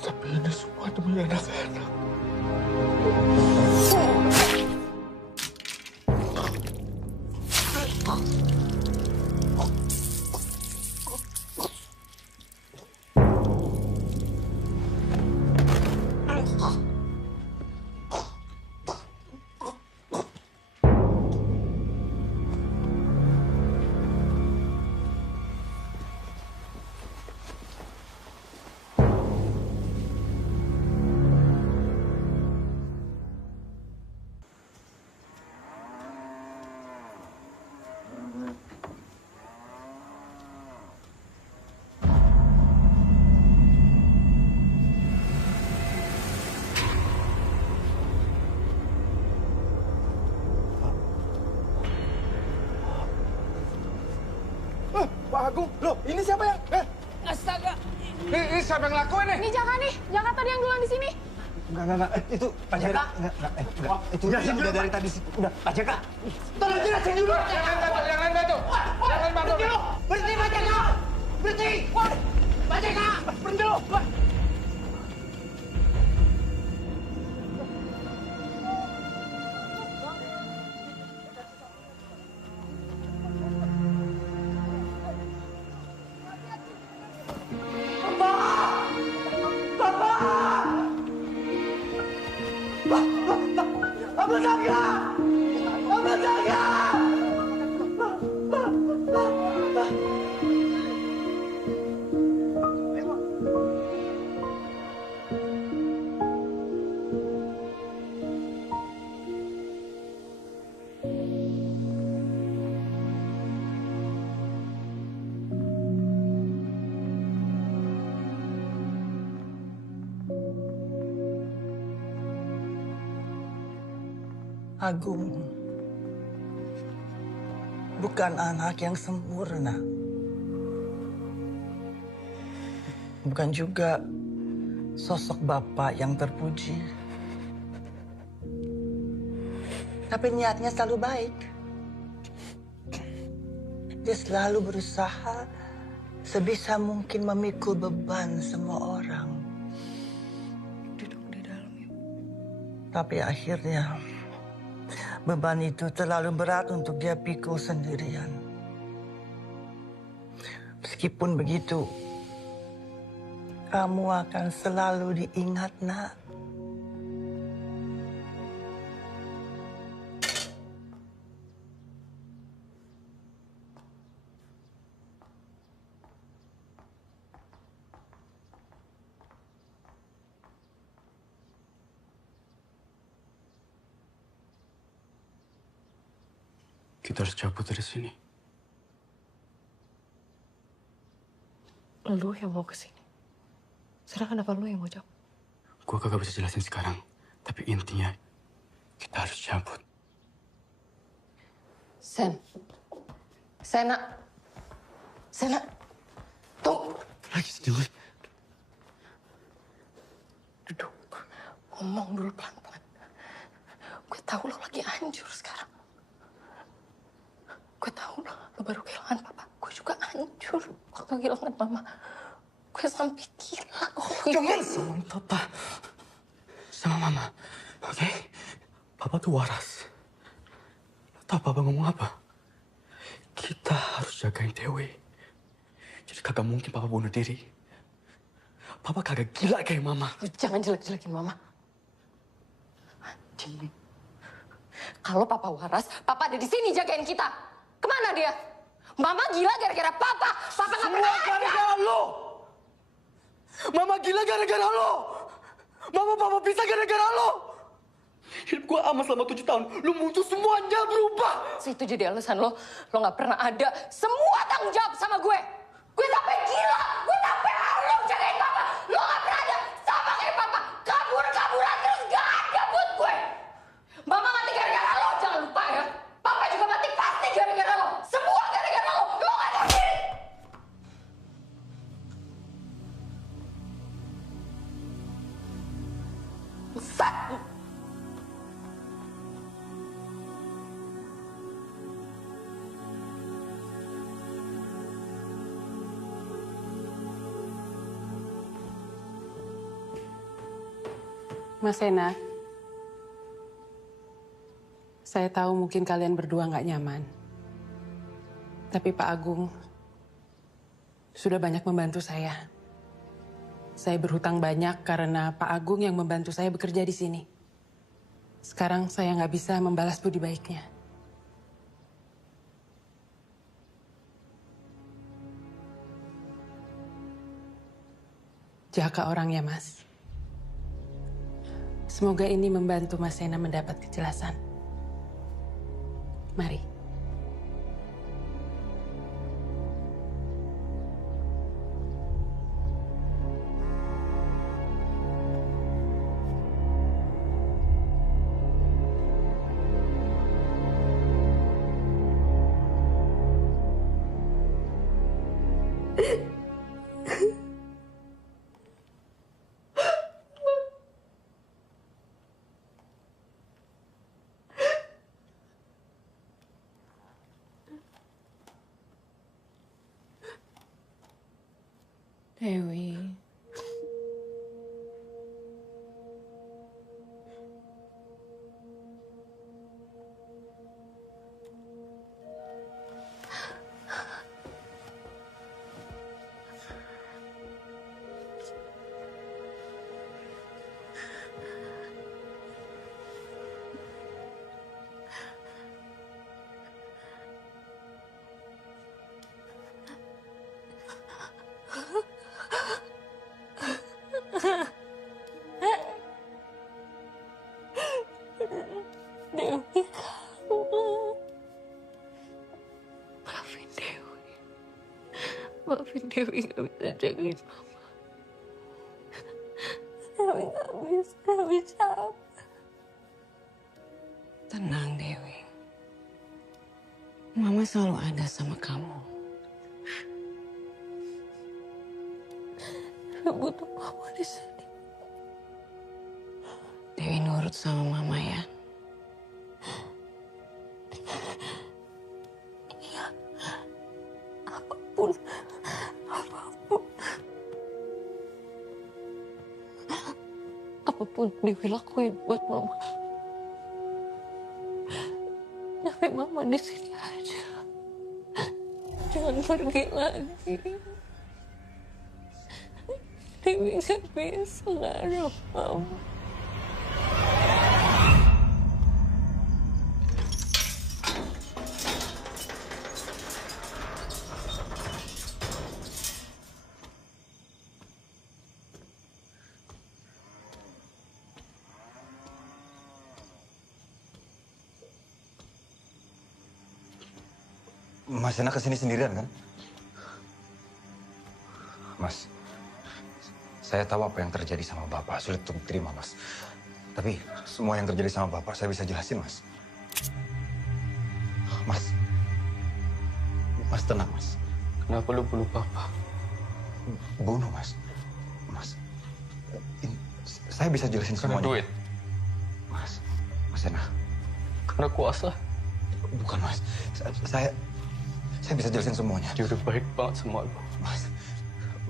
Tapi ini semua demi anak-anak. Pak Agung, loh ini siapa yang? Astaga. Ini siapa yang ngelakuin nih? Ini Jaka nih. Jaka tadi yang duluan di sini. Enggak. Itu Pak Jaka. Enggak. Itu udah dari tadi sih. Udah, Pak Jaka. Tolong jelasin dulu. Yang lain bantu. Berhenti lu. Berhenti Pak Jaka. Berhenti. Pak Jaka. Berhenti lu. Abang Jaka! Abang Jaka! Agung bukan anak yang sempurna. Bukan juga sosok bapak yang terpuji. Tapi niatnya selalu baik. Dia selalu berusaha sebisa mungkin memikul beban semua orang. Duduk di dalam, Ibu. Tapi akhirnya beban itu terlalu berat untuk dia pikul sendirian. Meskipun begitu, kamu akan selalu diingat, Nak. Kita harus cabut dari sini. Lu yang mau kesini. Sekarang kenapa lu yang mau cabut? Gue kagak bisa jelasin sekarang. Tapi intinya, kita harus cabut. Sena. Tunggu. Lagi sendiri. Duduk. Ngomong dulu pelan-pelan. Gue tahu lo lagi hancur sekarang. Gue tahu lo baru kehilangan papa. Gue juga hancur waktu kehilangan mama. Gue sampai gila. Jangan sama papa. Sama mama. Oke? Papa tuh waras. Lo tau papa ngomong apa? Kita harus jagain Dewi. Jadi kagak mungkin papa bunuh diri. Papa kagak gila kayak mama. Jangan jelek-jelekin mama. Anjing. Kalau papa waras, papa ada di sini jagain kita. Kemana dia? Mama gila gara-gara papa. Papa nggak pernah ada. Gara-gara lo. Mama gila gara-gara lo. Mama papa pisah gara-gara lo. Hidup gue aman selama 7 tahun. Lu muncul semuanya berubah. Itu jadi alasan lo. Lo nggak pernah ada semua tanggung jawab sama gue. Gue sampai gila. Gue sampai halu jagain papa. Lo nggak pernah ada sama kayak papa. Kabur-kaburan terus gak ada buat gue. Mama mati gara-gara lo. Jangan lupa ya. Papa juga mati pasti gara-gara lo. Semua gara-gara lo. Lo nggak tahu diri. Mas Sena, saya tahu mungkin kalian berdua nggak nyaman. Tapi Pak Agung sudah banyak membantu saya. Saya berhutang banyak karena Pak Agung yang membantu saya bekerja di sini. Sekarang saya nggak bisa membalas budi baiknya. Jaka orangnya, Mas. Semoga ini membantu Mas Sena mendapat kejelasan. Mari. Dewi. Dewi, maafin Dewi. Maafin Dewi gak bisa jagain Mama. Dewi gak bisa. Tenang, Dewi. Mama selalu ada sama kamu. Dewi butuh Mama di sini. Dewi nurut sama Mama ya. Iya. Apapun. Apapun Dewi lakuin buat Mama. Tapi Mama di sini aja. Jangan pergi lagi. Dewi gak bisa gak ada Mama. Mas Sena kesini sendirian kan? Mas, saya tahu apa yang terjadi sama Bapak. Sulit untuk diterima, Mas. Tapi semua yang terjadi sama Bapak saya bisa jelasin, Mas. Mas tenang, Mas. Kenapa lu bunuh Papa? Bunuh, Mas. Saya bisa jelasin Karena semuanya. duit? Mas Sena. Karena kuasa? Bukan, Mas. Saya bisa jelasin semuanya. Dia udah baik banget sama lu. Mas,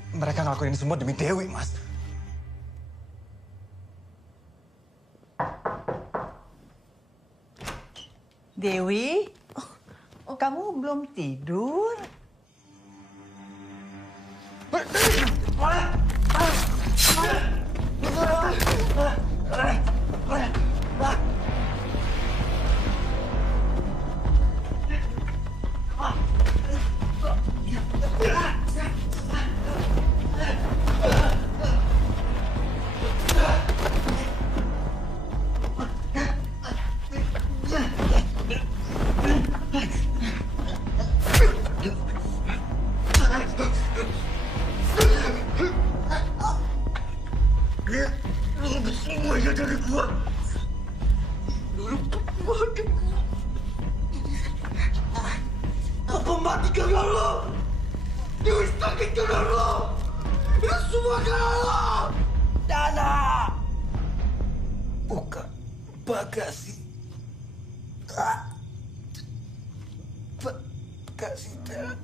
mereka ngelakuin ini semua demi Dewi, Mas. Dewi, kamu belum tidur? Semuanya dari gua. Apa mati karena lo? Dewi sakit karena lo. Ini semua karena lo. Dana. Buka bagasi. Bagasi Dana.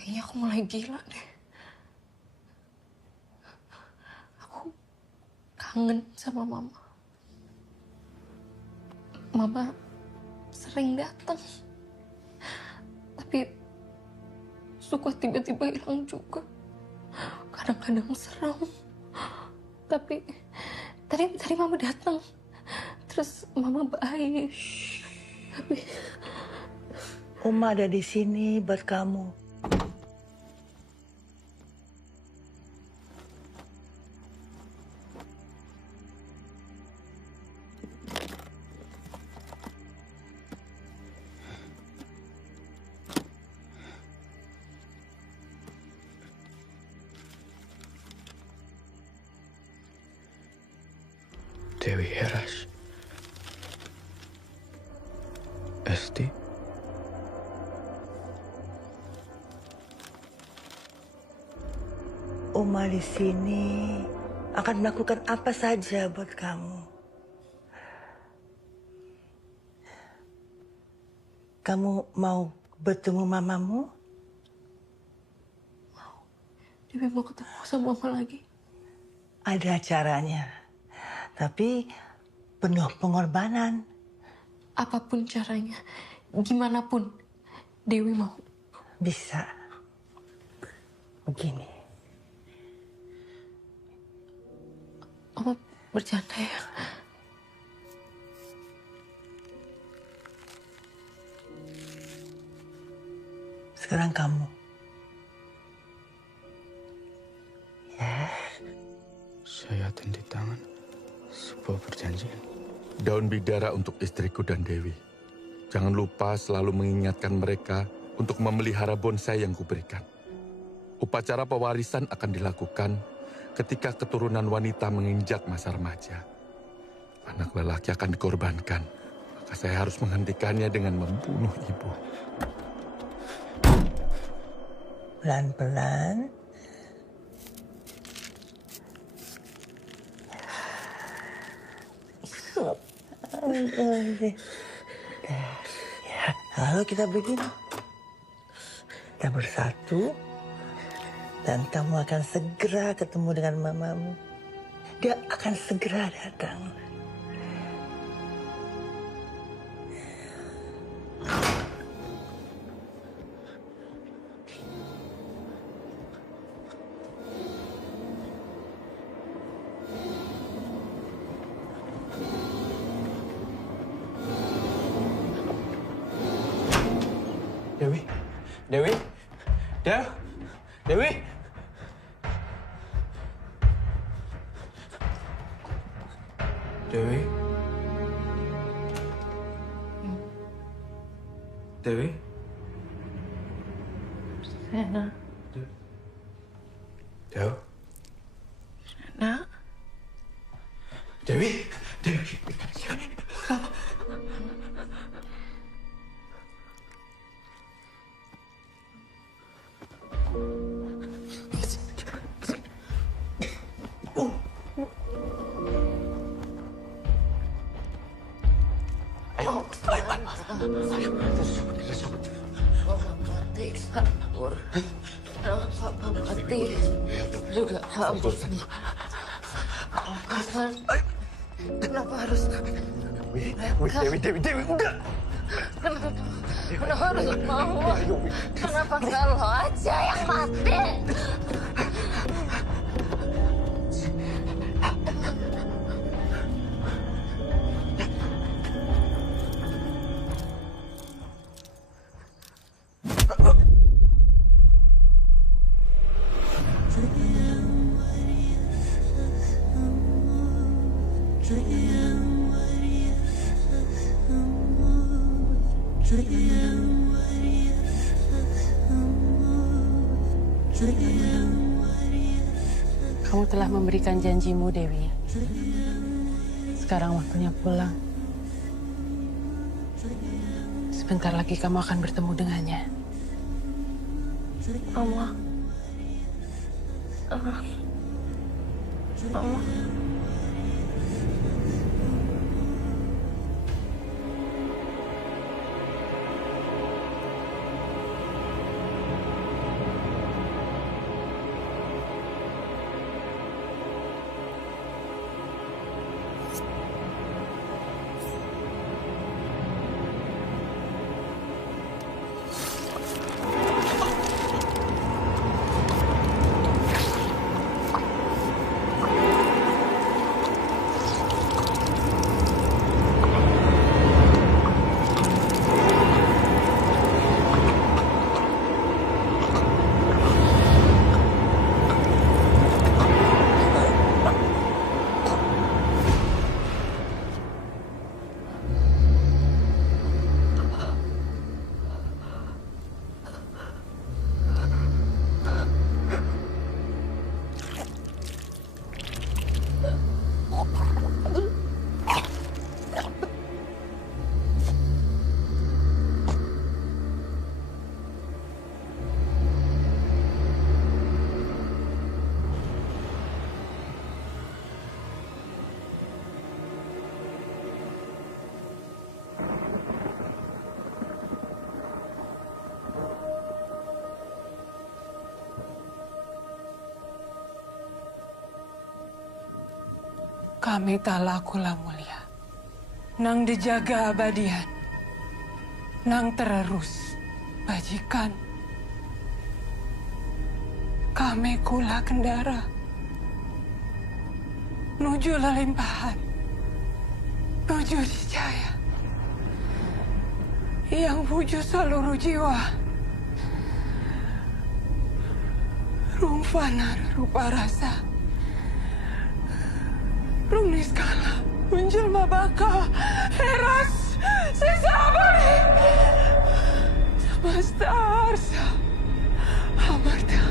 Kayaknya aku mulai gila deh. Aku kangen sama Mama. Mama sering datang. Tapi suka tiba-tiba hilang juga. Kadang-kadang seram. Tapi tadi Mama datang. Terus Mama baik. Tapi Oma ada di sini buat kamu. Dewi Heras. Esti. Oma di sini akan melakukan apa saja buat kamu. Kamu mau bertemu mamamu? Dewi mau ketemu sama Mama lagi. Ada caranya, tapi penuh pengorbanan. Apapun caranya, gimana pun, Dewi mau. Bisa. Begini. Oma bercanda ya? Sekarang kamu. Ya. Saya tanda tangan sebuah perjanjian. Daun bidara untuk istriku dan Dewi. Jangan lupa selalu mengingatkan mereka untuk memelihara bonsai yang kuberikan. Upacara pewarisan akan dilakukan ketika keturunan wanita menginjak masa remaja. Anak lelaki akan dikorbankan, maka saya harus menghentikannya dengan membunuh ibu. Pelan-pelan. Ya, lalu kita begini. Kita bersatu. Dan kamu akan segera ketemu dengan mamamu. Dia akan segera datang. Dewi? Dewi? Dew? Dewi? Dewi? Dewi? Sena. Dew? Sena. Dewi? Dewi? Juga ampun. Kenapa harus? Dewi, udah. Kenapa harus mau? Kenapa nggak lo aja yang mati? Kamu telah memberikan janjimu, Dewi. Sekarang waktunya pulang. Sebentar lagi kamu akan bertemu dengannya. Mama. Mama. Kami tak lakulah mulia. Nang dijaga abadian. Nang terus bajikan. Kami kula kendara. Nuju lelimpahan. Nuju dijaya. Yang wujud seluruh jiwa. Rumfana rupa rasa. Rung niskala, menjelma baka, heras, sisa abadi. Semesta arsa, amarta.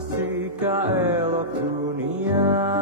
Masihkah elok dunia